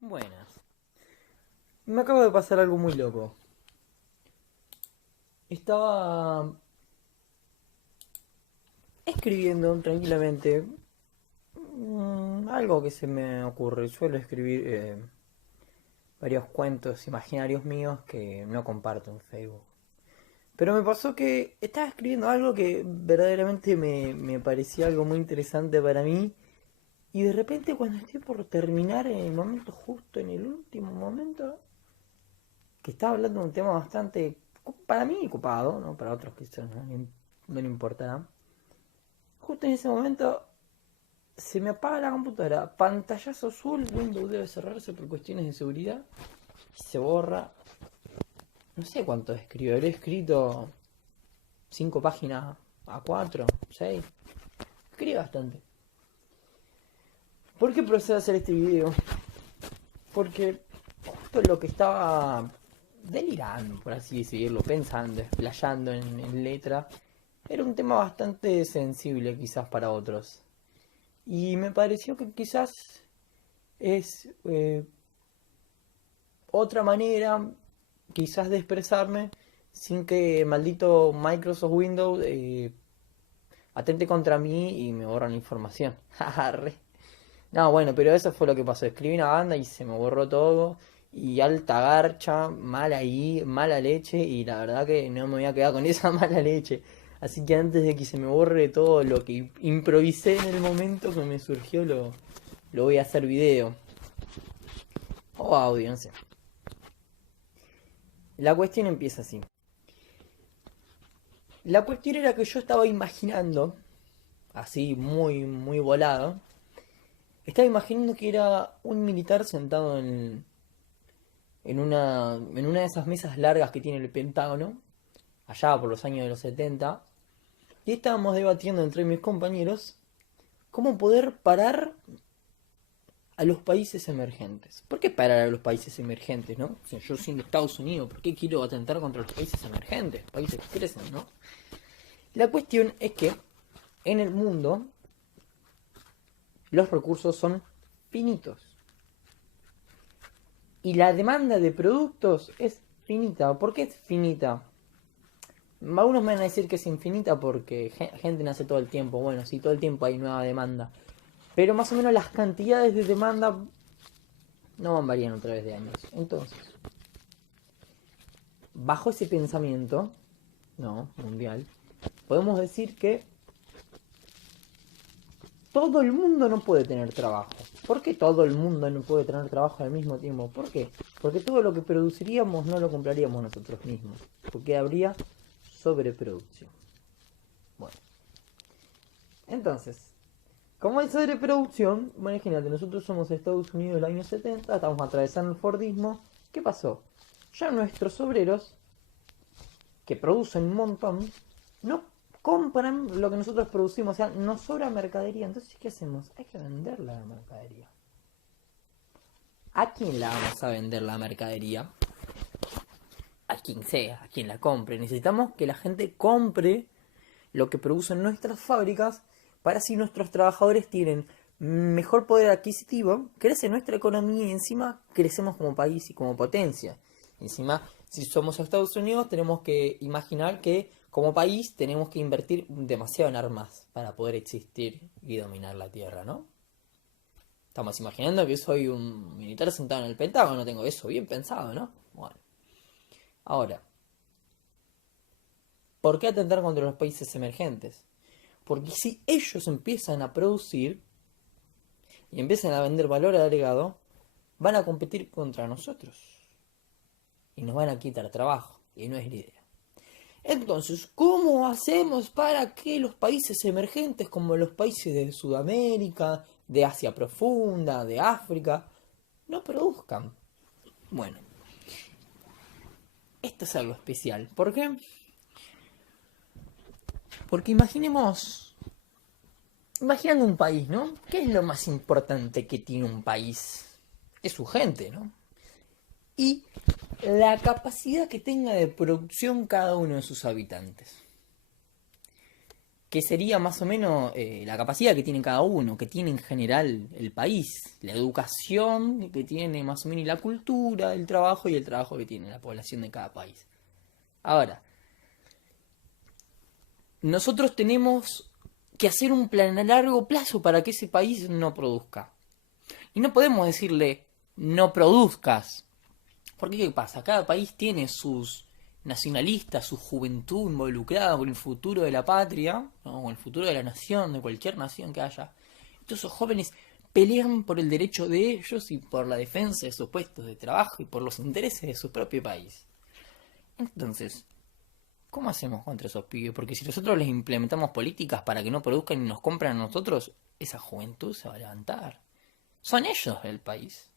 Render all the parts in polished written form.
Buenas. Me acaba de pasar algo muy loco. Estaba escribiendo tranquilamente algo que se me ocurre. Suelo escribir varios cuentos imaginarios míos que no comparto en Facebook. Pero me pasó que estaba escribiendo algo que verdaderamente me parecía algo muy interesante para mí. Y de repente cuando estoy por terminar en el momento justo, en el último momento, que estaba hablando de un tema bastante, para mí, ocupado, ¿no? Para otros quizás no le importará. Justo en ese momento se me apaga la computadora, pantallazo azul, Windows debe cerrarse por cuestiones de seguridad y se borra. No sé cuánto escribo, habré escrito 5 páginas a 4 6. Escribí bastante. ¿Por qué procedí a hacer este video? Porque justo lo que estaba delirando, por así decirlo, pensando, explayando en letra, era un tema bastante sensible quizás para otros. Y me pareció que quizás es otra manera, quizás de expresarme sin que maldito Microsoft Windows atente contra mí y me borran la información. Arre. No, bueno, pero eso fue lo que pasó. Escribí una banda y se me borró todo. Y alta garcha, mala ahí, mala leche. Y la verdad que no me voy a quedar con esa mala leche. Así que antes de que se me borre todo lo que improvisé en el momento que me surgió, lo voy a hacer video. O audio, no sé. La cuestión empieza así. La cuestión era que yo estaba imaginando, así muy volado, estaba imaginando que era un militar sentado en una de esas mesas largas que tiene el Pentágono, allá por los años de los 70, y estábamos debatiendo entre mis compañeros cómo poder parar a los países emergentes. ¿Por qué parar a los países emergentes, no? O sea, yo siendo Estados Unidos, ¿por qué quiero atentar contra los países emergentes? Países que crecen, ¿no? La cuestión es que en el mundo los recursos son finitos. Y la demanda de productos es finita. ¿Por qué es finita? Algunos me van a decir que es infinita porque gente nace todo el tiempo. Bueno, sí, todo el tiempo hay nueva demanda. Pero más o menos las cantidades de demanda no van variando a través de años. Entonces, bajo ese pensamiento, no, mundial, podemos decir que todo el mundo no puede tener trabajo. ¿Por qué todo el mundo no puede tener trabajo al mismo tiempo? ¿Por qué? Porque todo lo que produciríamos no lo compraríamos nosotros mismos. Porque habría sobreproducción. Bueno, entonces, como hay sobreproducción, bueno, imagínate, nosotros somos Estados Unidos del año 70, estamos atravesando el Fordismo. ¿Qué pasó? Ya nuestros obreros, que producen un montón, no compran lo que nosotros producimos, o sea, nos sobra mercadería. Entonces, ¿qué hacemos? Hay que vender la mercadería. ¿A quién la vamos a vender la mercadería? A quien sea, a quien la compre. Necesitamos que la gente compre lo que producen nuestras fábricas para así nuestros trabajadores tienen mejor poder adquisitivo, crece nuestra economía y encima crecemos como país y como potencia. Encima, si somos Estados Unidos, tenemos que imaginar que como país tenemos que invertir demasiado en armas para poder existir y dominar la Tierra, ¿no? Estamos imaginando que soy un militar sentado en el Pentágono, tengo eso bien pensado, ¿no? Bueno, ahora, ¿por qué atentar contra los países emergentes? Porque si ellos empiezan a producir y empiezan a vender valor agregado, van a competir contra nosotros y nos van a quitar trabajo, y no es la idea. Entonces, ¿cómo hacemos para que los países emergentes como los países de Sudamérica, de Asia Profunda, de África, no produzcan? Bueno, esto es algo especial. ¿Por qué? Porque imaginando un país, ¿no? ¿Qué es lo más importante que tiene un país? Es su gente, ¿no? Y la capacidad que tenga de producción cada uno de sus habitantes. que sería más o menos la capacidad que tiene cada uno, que tiene en general el país, la educación que tiene más o menos y la cultura, el trabajo y el trabajo que tiene la población de cada país. Ahora, nosotros tenemos que hacer un plan a largo plazo para que ese país no produzca. Y no podemos decirle, no produzcas. Porque ¿qué pasa? Cada país tiene sus nacionalistas, su juventud involucrada con el futuro de la patria, ¿no? Con el futuro de la nación, de cualquier nación que haya. Entonces esos jóvenes pelean por el derecho de ellos y por la defensa de sus puestos de trabajo y por los intereses de su propio país. Entonces, ¿cómo hacemos contra esos pibes? Porque si nosotros les implementamos políticas para que no produzcan y nos compran a nosotros, esa juventud se va a levantar. Son ellos el país.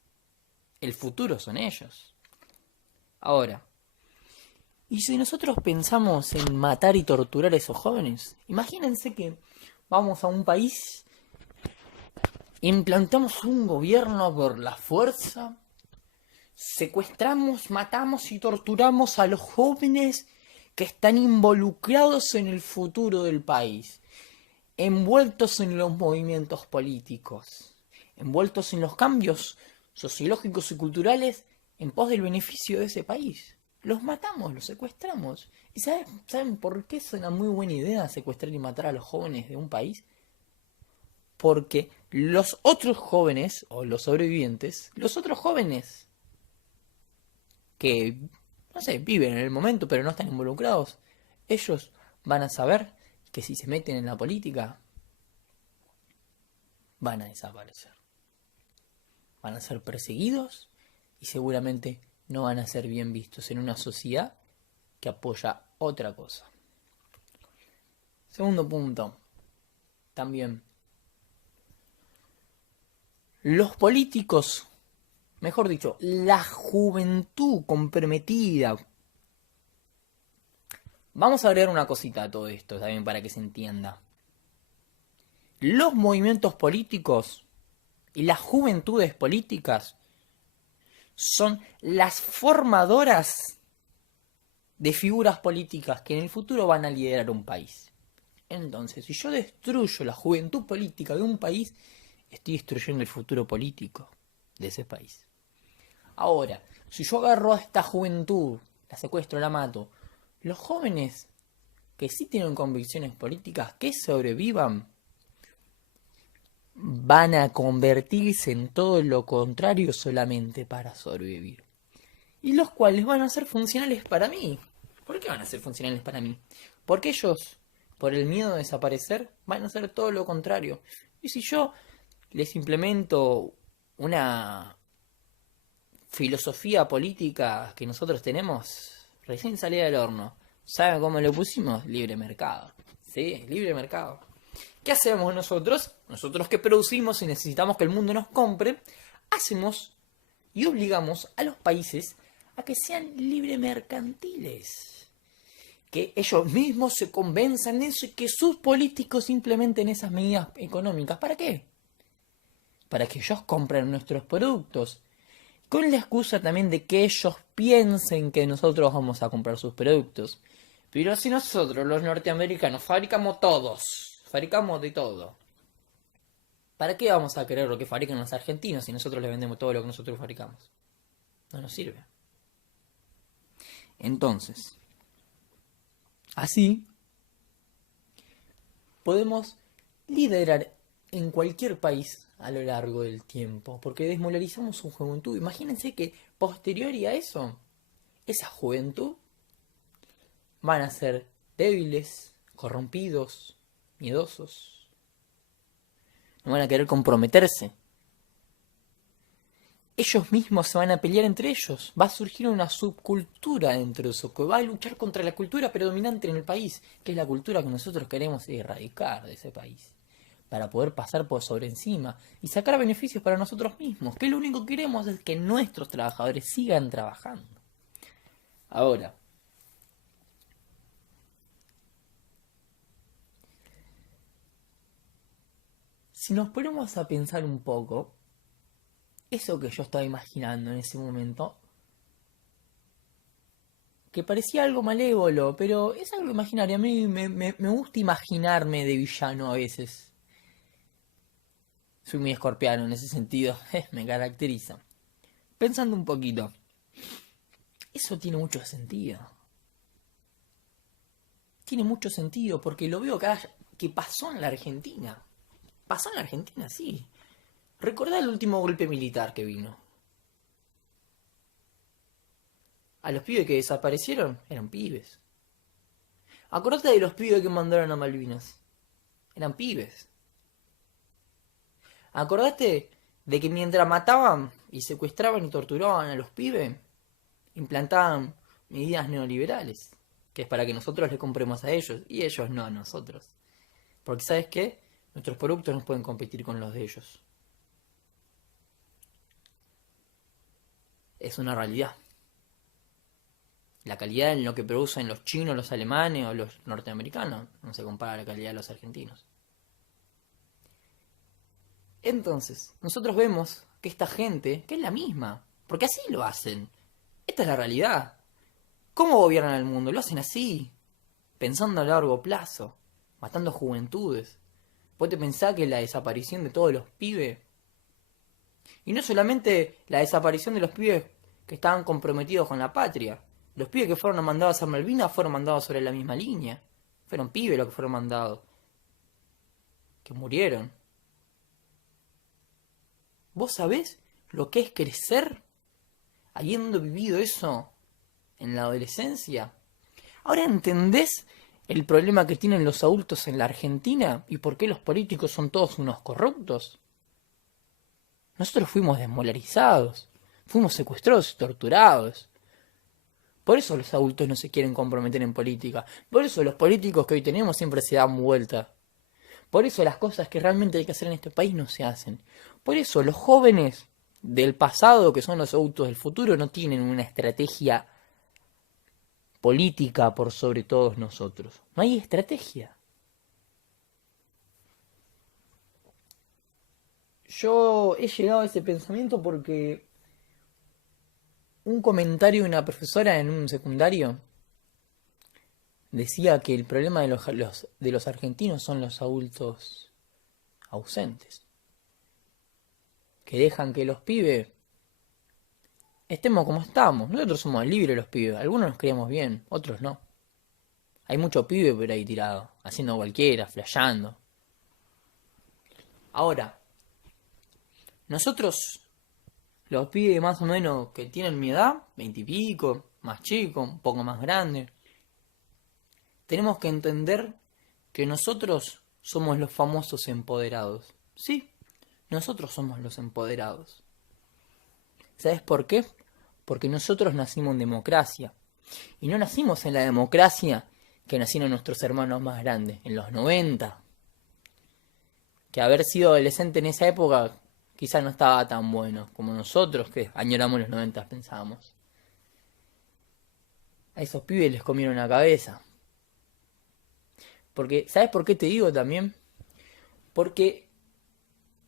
El futuro son ellos. Ahora, ¿y si nosotros pensamos en matar y torturar a esos jóvenes? Imagínense que vamos a un país, implantamos un gobierno por la fuerza, secuestramos, matamos y torturamos a los jóvenes que están involucrados en el futuro del país, envueltos en los movimientos políticos, envueltos en los cambios sociológicos y culturales en pos del beneficio de ese país. Los matamos, los secuestramos. ¿Y saben por qué es una muy buena idea secuestrar y matar a los jóvenes de un país? Porque los otros jóvenes, o los sobrevivientes, los otros jóvenes que, no sé, viven en el momento pero no están involucrados, ellos van a saber que si se meten en la política, van a desaparecer. Van a ser perseguidos y seguramente no van a ser bien vistos en una sociedad que apoya otra cosa. Segundo punto, también. Los políticos, mejor dicho, la juventud comprometida. Vamos a agregar una cosita a todo esto también para que se entienda. Los movimientos políticos y las juventudes políticas son las formadoras de figuras políticas que en el futuro van a liderar un país. Entonces, si yo destruyo la juventud política de un país, estoy destruyendo el futuro político de ese país. Ahora, si yo agarro a esta juventud, la secuestro, la mato, los jóvenes que sí tienen convicciones políticas, que sobrevivan, van a convertirse en todo lo contrario solamente para sobrevivir. Y los cuales van a ser funcionales para mí. ¿Por qué van a ser funcionales para mí? Porque ellos, por el miedo a desaparecer, van a hacer todo lo contrario. Y si yo les implemento una filosofía política que nosotros tenemos, recién salida del horno, ¿saben cómo lo pusimos? Libre mercado. Sí, libre mercado. ¿Qué hacemos nosotros? Nosotros que producimos y necesitamos que el mundo nos compre, hacemos y obligamos a los países a que sean libre mercantiles. Que ellos mismos se convenzan de eso y que sus políticos implementen esas medidas económicas. ¿Para qué? Para que ellos compren nuestros productos. Con la excusa también de que ellos piensen que nosotros vamos a comprar sus productos. Pero si nosotros, los norteamericanos, fabricamos de todo, ¿para qué vamos a querer lo que fabrican los argentinos si nosotros les vendemos todo lo que nosotros fabricamos? No nos sirve. Entonces, así podemos liderar en cualquier país a lo largo del tiempo, porque desmolarizamos su juventud. Imagínense que posterior a eso, esa juventud van a ser débiles, corrompidos, miedosos. No van a querer comprometerse. Ellos mismos se van a pelear entre ellos. Va a surgir una subcultura dentro de eso, que va a luchar contra la cultura predominante en el país, que es la cultura que nosotros queremos erradicar de ese país, para poder pasar por sobre encima y sacar beneficios para nosotros mismos, que lo único que queremos es que nuestros trabajadores sigan trabajando. Ahora, si nos ponemos a pensar un poco, eso que yo estaba imaginando en ese momento que parecía algo malévolo, pero es algo imaginario. A mí me gusta imaginarme de villano a veces. Soy muy escorpiano en ese sentido, me caracteriza. Pensando un poquito, eso tiene mucho sentido. Tiene mucho sentido porque lo veo que pasó en la Argentina. Pasó en la Argentina, sí. Recordá el último golpe militar que vino. A los pibes que desaparecieron eran pibes. Acordate de los pibes que mandaron a Malvinas. Eran pibes. Acordate de que mientras mataban y secuestraban y torturaban a los pibes, implantaban medidas neoliberales, que es para que nosotros le compremos a ellos y ellos no a nosotros. Porque ¿sabes qué? Nuestros productos no pueden competir con los de ellos. Es una realidad. La calidad en lo que producen los chinos, los alemanes o los norteamericanos no se compara a la calidad de los argentinos. Entonces, nosotros vemos que esta gente, que es la misma, porque así lo hacen. Esta es la realidad. ¿Cómo gobiernan el mundo? Lo hacen así, pensando a largo plazo, matando juventudes. ¿Vos te pensás que la desaparición de todos los pibes? Y no solamente la desaparición de los pibes que estaban comprometidos con la patria. Los pibes que fueron mandados a Malvinas fueron mandados sobre la misma línea. Fueron pibes los que fueron mandados. Que murieron. ¿Vos sabés lo que es crecer habiendo vivido eso en la adolescencia? ¿Ahora entendés el problema que tienen los adultos en la Argentina y por qué los políticos son todos unos corruptos? Nosotros fuimos desmolarizados, fuimos secuestrados y torturados. Por eso los adultos no se quieren comprometer en política. Por eso los políticos que hoy tenemos siempre se dan vuelta. Por eso las cosas que realmente hay que hacer en este país no se hacen. Por eso los jóvenes del pasado, que son los adultos del futuro, no tienen una estrategia política por sobre todos nosotros. No hay estrategia. Yo he llegado a ese pensamiento porque un comentario de una profesora en un secundario decía que el problema de los argentinos son los adultos ausentes. Que dejan que los pibes estemos como estamos. Nosotros somos libres los pibes. Algunos nos creemos bien, otros no. Hay mucho pibe por ahí tirado, haciendo cualquiera, flasheando. Ahora, nosotros, los pibes más o menos que tienen mi edad, 20 y pico, más chicos, un poco más grandes, tenemos que entender que nosotros somos los famosos empoderados. Sí, nosotros somos los empoderados. ¿Sabes por qué? Porque nosotros nacimos en democracia. Y no nacimos en la democracia que nacieron nuestros hermanos más grandes, en los 90. Que haber sido adolescente en esa época quizás no estaba tan bueno como nosotros, que añoramos los 90, pensábamos. A esos pibes les comieron la cabeza. Porque, ¿sabes por qué te digo también? Porque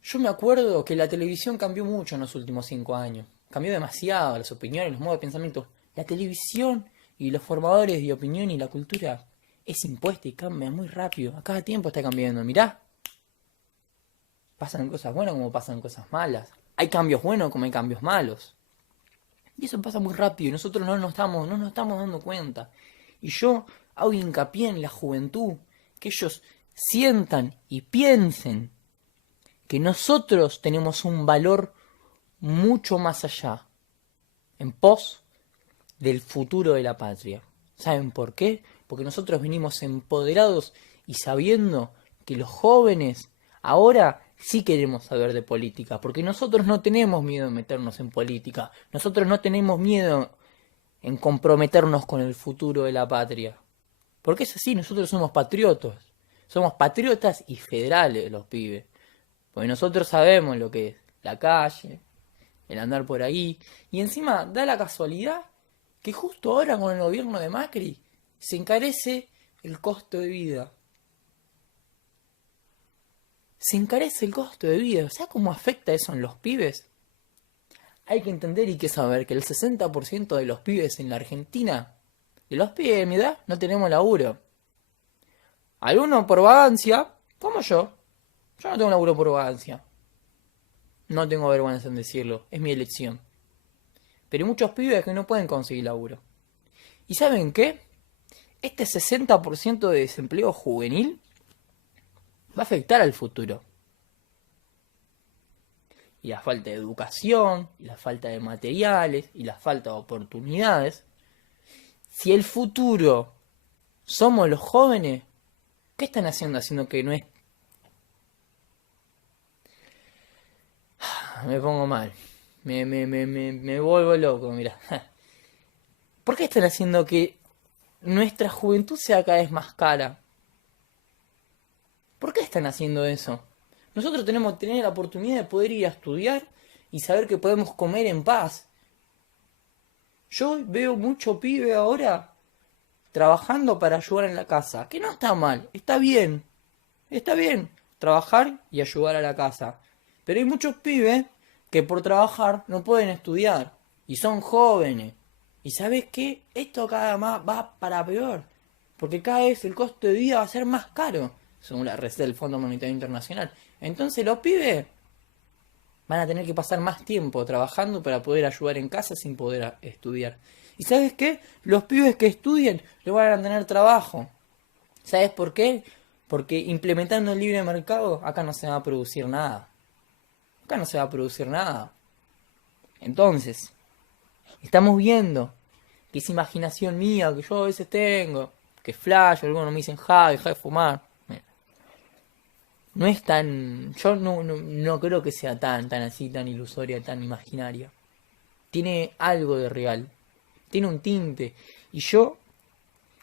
yo me acuerdo que la televisión cambió mucho en los últimos 5 años. Cambió demasiado las opiniones, los modos de pensamiento. La televisión y los formadores de opinión y la cultura es impuesta y cambia muy rápido. A cada tiempo está cambiando. Mirá. Pasan cosas buenas como pasan cosas malas. Hay cambios buenos como hay cambios malos. Y eso pasa muy rápido y nosotros no nos estamos dando cuenta. Y yo hago hincapié en la juventud. Que ellos sientan y piensen que nosotros tenemos un valor mucho más allá, en pos del futuro de la patria. ¿Saben por qué? Porque nosotros venimos empoderados y sabiendo que los jóvenes ahora sí queremos saber de política, porque nosotros no tenemos miedo en meternos en política, nosotros no tenemos miedo en comprometernos con el futuro de la patria. Porque es así, nosotros somos patriotas y federales los pibes. Porque nosotros sabemos lo que es la calle, el andar por ahí. Y encima da la casualidad que justo ahora con el gobierno de Macri se encarece el costo de vida. Se encarece el costo de vida. ¿Sabes cómo afecta eso en los pibes? Hay que entender y que saber que el 60% de los pibes en la Argentina Y los pibes de mi edad no tenemos laburo. Algunos por vagancia, como yo. Yo no tengo laburo por vagancia. No tengo vergüenza en decirlo, es mi elección. Pero hay muchos pibes que no pueden conseguir laburo. ¿Y saben qué? Este 60% de desempleo juvenil va a afectar al futuro. Y la falta de educación, y la falta de materiales, y la falta de oportunidades. Si el futuro somos los jóvenes, ¿qué están haciendo? Haciendo que no es... Me pongo mal. Me vuelvo loco, mira. ¿Por qué están haciendo que nuestra juventud sea cada vez más cara? ¿Por qué están haciendo eso? Nosotros tenemos que tener la oportunidad de poder ir a estudiar y saber que podemos comer en paz. Yo veo mucho pibe ahora trabajando para ayudar en la casa, que no está mal, está bien trabajar y ayudar a la casa. Pero hay muchos pibes que por trabajar no pueden estudiar y son jóvenes. ¿Y sabes qué? Esto cada vez más va para peor, porque cada vez el costo de vida va a ser más caro, según la receta del Fondo Monetario Internacional. Entonces los pibes van a tener que pasar más tiempo trabajando para poder ayudar en casa sin poder estudiar. ¿Y sabes qué? Los pibes que estudien no van a tener trabajo. ¿Sabes por qué? Porque implementando el libre mercado, acá no se va a producir nada. Acá no se va a producir nada. Entonces, estamos viendo que esa imaginación mía que yo a veces tengo, que flash, algunos me dicen, deja de fumar. No es tan... Yo no creo que sea tan así, tan ilusoria, tan imaginaria. Tiene algo de real. Tiene un tinte. Y yo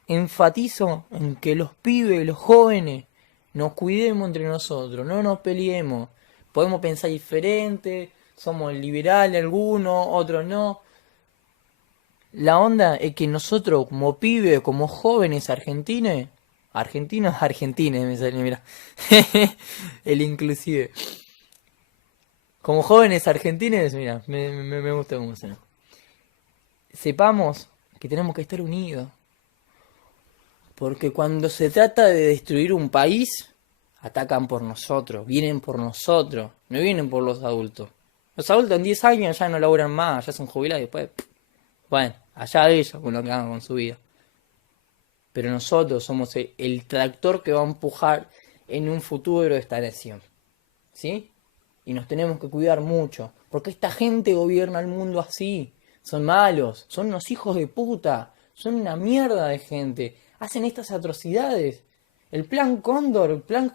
enfatizo en que los pibes, los jóvenes, nos cuidemos entre nosotros, no nos peleemos. Podemos pensar diferente, somos liberales algunos, otros no. La onda es que nosotros como pibes, como jóvenes argentinos, me sale, mira, el inclusive. Como jóvenes argentines, mira, me gusta cómo suena. Sepamos que tenemos que estar unidos. Porque cuando se trata de destruir un país, atacan por nosotros, vienen por nosotros, no vienen por los adultos. Los adultos en 10 años ya no laburan más, ya son jubilados y después, bueno, allá de ellos con lo que hagan con su vida. Pero nosotros somos el tractor que va a empujar en un futuro esta nación. ¿Sí? Y nos tenemos que cuidar mucho, porque esta gente gobierna el mundo así. Son malos, son unos hijos de puta, son una mierda de gente. Hacen estas atrocidades. El plan Cóndor, el plan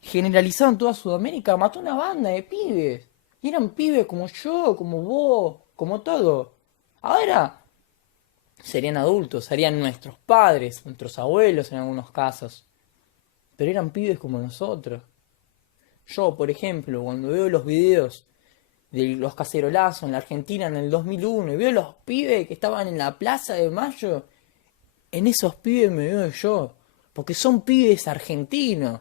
generalizado en toda Sudamérica, mató una banda de pibes. Y eran pibes como yo, como vos, como todo. Ahora serían adultos, serían nuestros padres, nuestros abuelos en algunos casos. Pero eran pibes como nosotros. Yo, por ejemplo, cuando veo los videos de los cacerolazos en la Argentina en el 2001 y veo los pibes que estaban en la Plaza de Mayo, en esos pibes me veo yo, porque son pibes argentinos.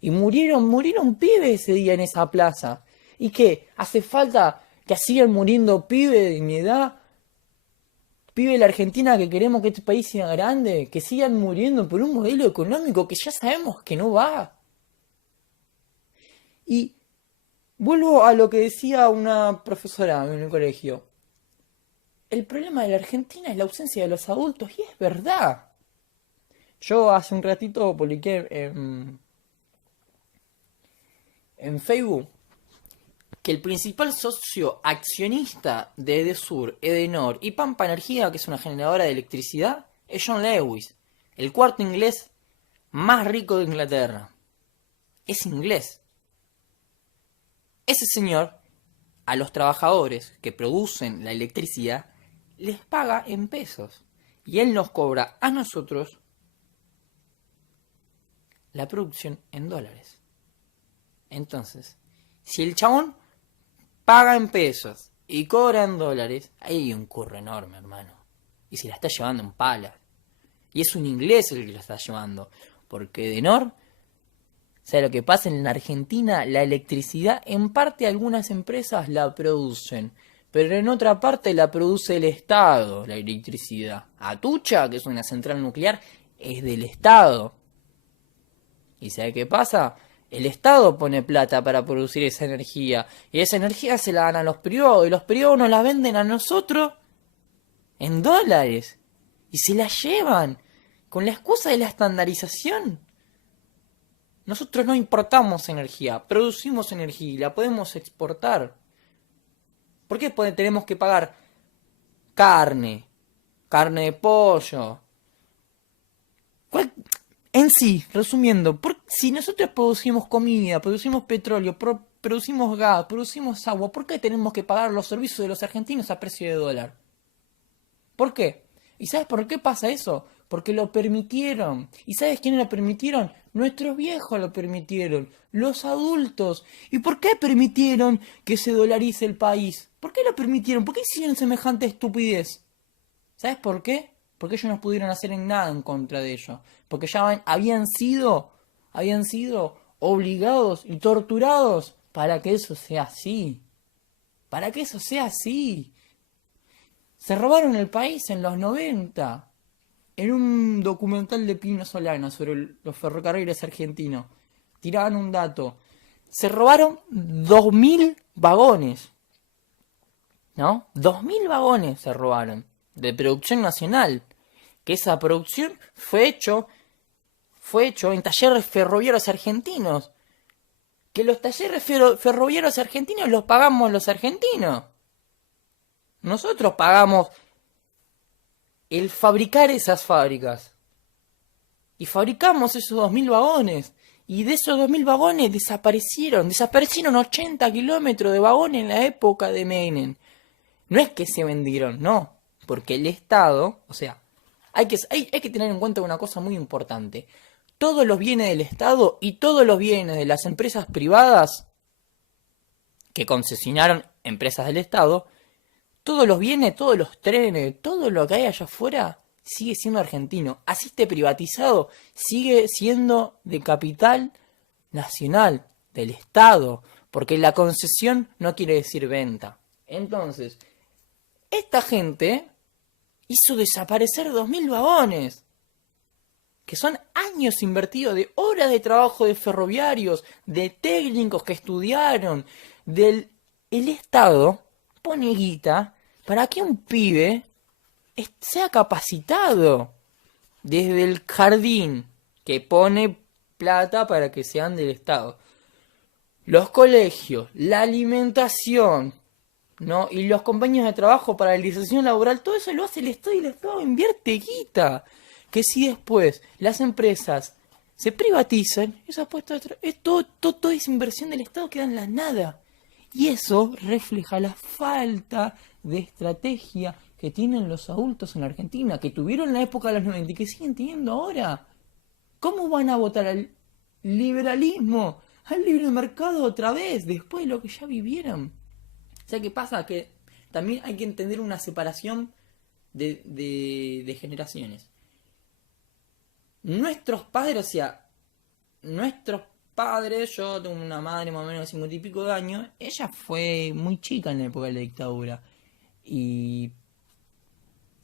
Y murieron pibes ese día en esa plaza. ¿Y qué? ¿Hace falta que sigan muriendo pibes de mi edad? Pibes de la Argentina que queremos que este país sea grande, que sigan muriendo por un modelo económico que ya sabemos que no va. Y vuelvo a lo que decía una profesora en el colegio. El problema de la Argentina es la ausencia de los adultos, y es verdad. Yo hace un ratito publiqué en Facebook que el principal socio accionista de Edesur, Edenor y Pampa Energía, que es una generadora de electricidad, es John Lewis, el cuarto inglés más rico de Inglaterra. Es inglés. Ese señor, a los trabajadores que producen la electricidad, les paga en pesos. Y él nos cobra a nosotros la producción en dólares. Entonces, si el chabón paga en pesos y cobra en dólares, ahí hay un curro enorme, hermano. Y se la está llevando en pala. Y es un inglés el que la está llevando. Porque Edenor, ¿sabe lo que pasa? En la Argentina la electricidad, en parte algunas empresas la producen, pero en otra parte la produce el Estado, la electricidad. Atucha, que es una central nuclear, es del Estado. ¿Y sabe qué pasa? El Estado pone plata para producir esa energía. Y esa energía se la dan a los privados. Y los privados nos la venden a nosotros en dólares. Y se la llevan. Con la excusa de la estandarización. Nosotros no importamos energía. Producimos energía y la podemos exportar. ¿Por qué tenemos que pagar carne? Carne de pollo. En sí, resumiendo, si nosotros producimos comida, producimos petróleo, producimos gas, producimos agua, ¿por qué tenemos que pagar los servicios de los argentinos a precio de dólar? ¿Por qué? ¿Y sabes por qué pasa eso? Porque lo permitieron. ¿Y sabes quiénes lo permitieron? Nuestros viejos lo permitieron, los adultos. ¿Y por qué permitieron que se dolarice el país? ¿Por qué lo permitieron? ¿Por qué hicieron semejante estupidez? ¿Sabes por qué? Porque ellos no pudieron hacer nada en contra de ellos. Porque ya habían sido obligados y torturados para que eso sea así. Para que eso sea así. Se robaron el país en los 90. En un documental de Pino Solana sobre los ferrocarriles argentinos. Tiraban un dato. Se robaron 2000 vagones. ¿No? 2000 vagones se robaron. De producción nacional. Que esa producción fue hecho en talleres ferroviarios argentinos. Que los talleres ferroviarios argentinos los pagamos los argentinos. Nosotros pagamos el fabricar esas fábricas. Y fabricamos esos 2000 vagones. Y de esos 2000 vagones desaparecieron 80 kilómetros de vagones en la época de Menem. No es que se vendieron, no. Porque el Estado, o sea, hay que tener en cuenta una cosa muy importante. Todos los bienes del Estado y todos los bienes de las empresas privadas que concesionaron empresas del Estado, todos los bienes, todos los trenes, todo lo que hay allá afuera sigue siendo argentino. Así esté privatizado, sigue siendo de capital nacional, del Estado, porque la concesión no quiere decir venta. Entonces, esta gente hizo desaparecer 2000 vagones, que son años invertidos de horas de trabajo de ferroviarios, de técnicos que estudiaron, el Estado pone guita para que un pibe sea capacitado desde el jardín, que pone plata para que sean del Estado. Los colegios, la alimentación, ¿no? Y los compañeros de trabajo para la realización laboral, todo eso lo hace el Estado y el Estado invierte guita. Que si después las empresas se privatizan, esa apuesta es toda esa inversión del Estado queda en la nada. Y eso refleja la falta de estrategia que tienen los adultos en Argentina, que tuvieron en la época de los 90 y que siguen teniendo ahora. ¿Cómo van a votar al liberalismo, al libre mercado otra vez, después de lo que ya vivieron? O sea, ¿qué pasa? Que también hay que entender una separación de generaciones. Nuestros padres, o sea, yo tengo una madre más o menos de 50 y pico de años, ella fue muy chica en la época de la dictadura. Y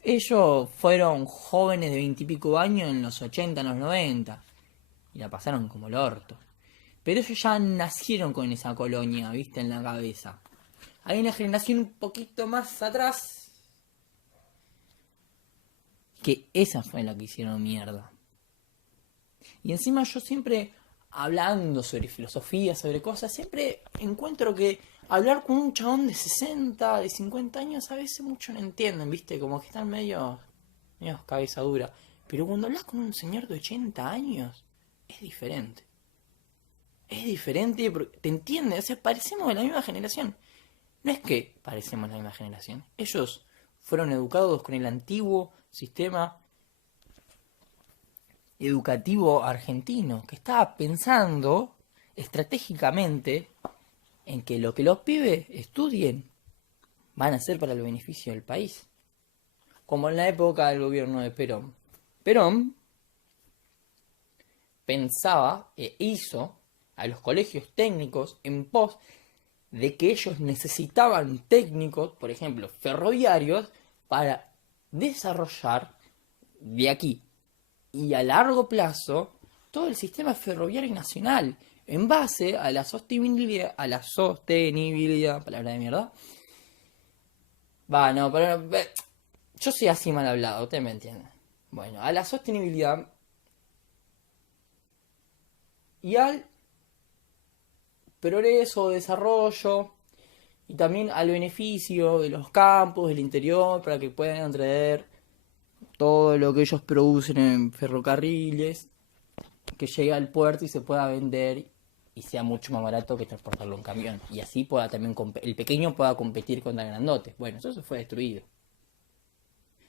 ellos fueron jóvenes de 20 y pico años en los 80, en los 90. Y la pasaron como el orto. Pero ellos ya nacieron con esa colonia, viste, en la cabeza. Hay una generación un poquito más atrás que esa fue la que hicieron mierda. Y encima yo siempre, hablando sobre filosofía, sobre cosas, siempre encuentro que hablar con un chabón de 60, de 50 años, a veces mucho no entienden, ¿viste? Como que están medio cabeza dura. Pero cuando hablas con un señor de 80 años, es diferente. Es diferente porque te entiende, o sea, parecemos de la misma generación. No es que parecemos de la misma generación. Ellos fueron educados con el antiguo sistema educativo argentino, que estaba pensando estratégicamente en que lo que los pibes estudien van a ser para el beneficio del país. Como en la época del gobierno de Perón. Perón pensaba e hizo a los colegios técnicos en pos de que ellos necesitaban técnicos, por ejemplo, ferroviarios, para desarrollar de aquí y a largo plazo todo el sistema ferroviario nacional en base a la sostenibilidad, palabra de mierda. Va, no, pero yo soy así mal hablado, usted me entiende. Bueno, a la sostenibilidad y al progreso, desarrollo y también al beneficio de los campos, del interior, para que puedan traer todo lo que ellos producen en ferrocarriles, que llegue al puerto y se pueda vender y sea mucho más barato que transportarlo en camión. Y así pueda también el pequeño pueda competir contra el grandote. Bueno, eso fue destruido.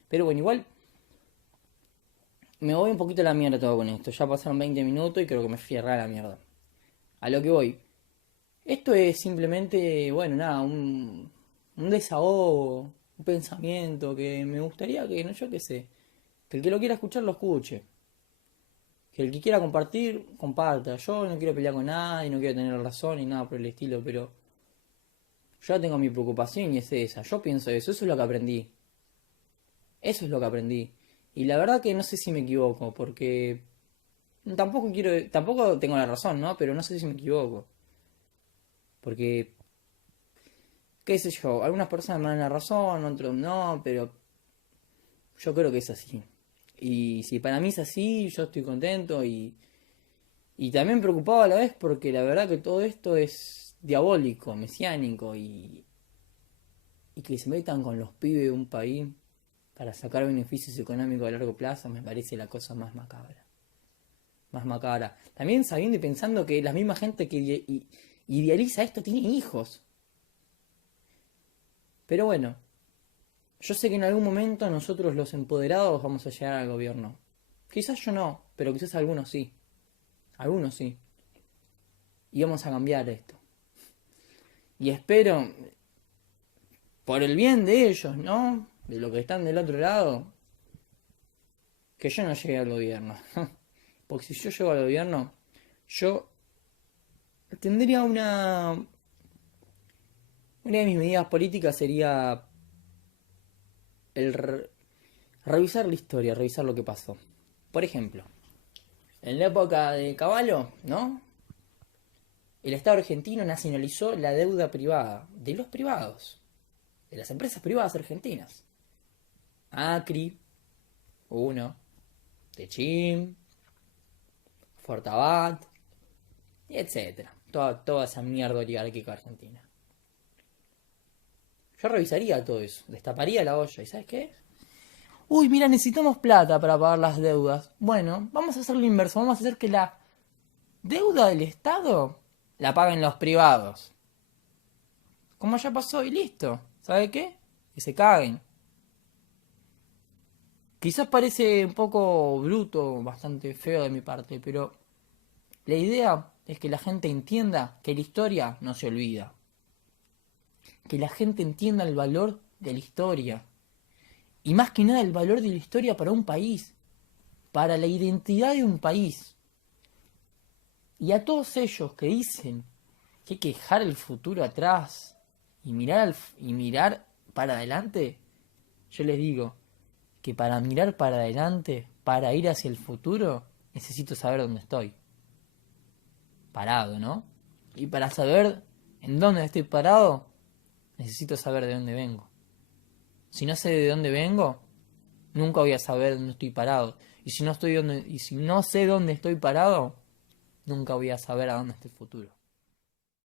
Pero bueno, igual me voy un poquito a la mierda todo con esto. Ya pasaron 20 minutos y creo que me fui a la mierda. A lo que voy. Esto es simplemente, bueno, nada, un desahogo, un pensamiento que me gustaría que, no, yo qué sé, que el que lo quiera escuchar lo escuche. Que el que quiera compartir, comparta. Yo no quiero pelear con nadie, no quiero tener razón ni nada por el estilo, pero yo ya tengo mi preocupación y es esa. Yo pienso eso es lo que aprendí. Eso es lo que aprendí. Y la verdad que no sé si me equivoco, porque tampoco tengo la razón, ¿no? Pero no sé si me equivoco. Porque, qué sé yo, algunas personas me dan la razón, otros no, pero yo creo que es así. Y si para mí es así, yo estoy contento y también preocupado a la vez porque la verdad que todo esto es diabólico, mesiánico y que se metan con los pibes de un país para sacar beneficios económicos a largo plazo me parece la cosa más macabra. Más macabra. También sabiendo y pensando que la misma gente que idealiza esto tiene hijos. Pero bueno, yo sé que en algún momento nosotros los empoderados vamos a llegar al gobierno. Quizás yo no, pero quizás algunos sí. Algunos sí. Y vamos a cambiar esto. Y espero, por el bien de ellos, ¿no? De los que están del otro lado, que yo no llegue al gobierno. Porque si yo llego al gobierno, yo tendría una de mis medidas políticas sería el revisar la historia, revisar lo que pasó. Por ejemplo, en la época de Caballo, ¿no? El Estado argentino nacionalizó la deuda privada de los privados, de las empresas privadas argentinas. Acri, Uno, Techim, Fortabat, y etcétera. Toda esa mierda oligárquica argentina. Yo revisaría todo eso, destaparía la olla, ¿y sabes qué? Uy, mira, necesitamos plata para pagar las deudas. Bueno, vamos a hacer lo inverso, vamos a hacer que la deuda del Estado la paguen los privados. Como ya pasó y listo. ¿Sabe qué? Que se caguen. Quizás parece un poco bruto, bastante feo de mi parte, pero la idea es que la gente entienda que la historia no se olvida. Que la gente entienda el valor de la historia. Y más que nada el valor de la historia para un país. Para la identidad de un país. Y a todos ellos que dicen que hay que dejar el futuro atrás y mirar para adelante, yo les digo que para mirar para adelante, para ir hacia el futuro, necesito saber dónde estoy. Parado, ¿no? Y para saber en dónde estoy parado, necesito saber de dónde vengo. Si no sé de dónde vengo, nunca voy a saber dónde estoy parado. Y si no sé dónde estoy parado, nunca voy a saber a dónde está el futuro.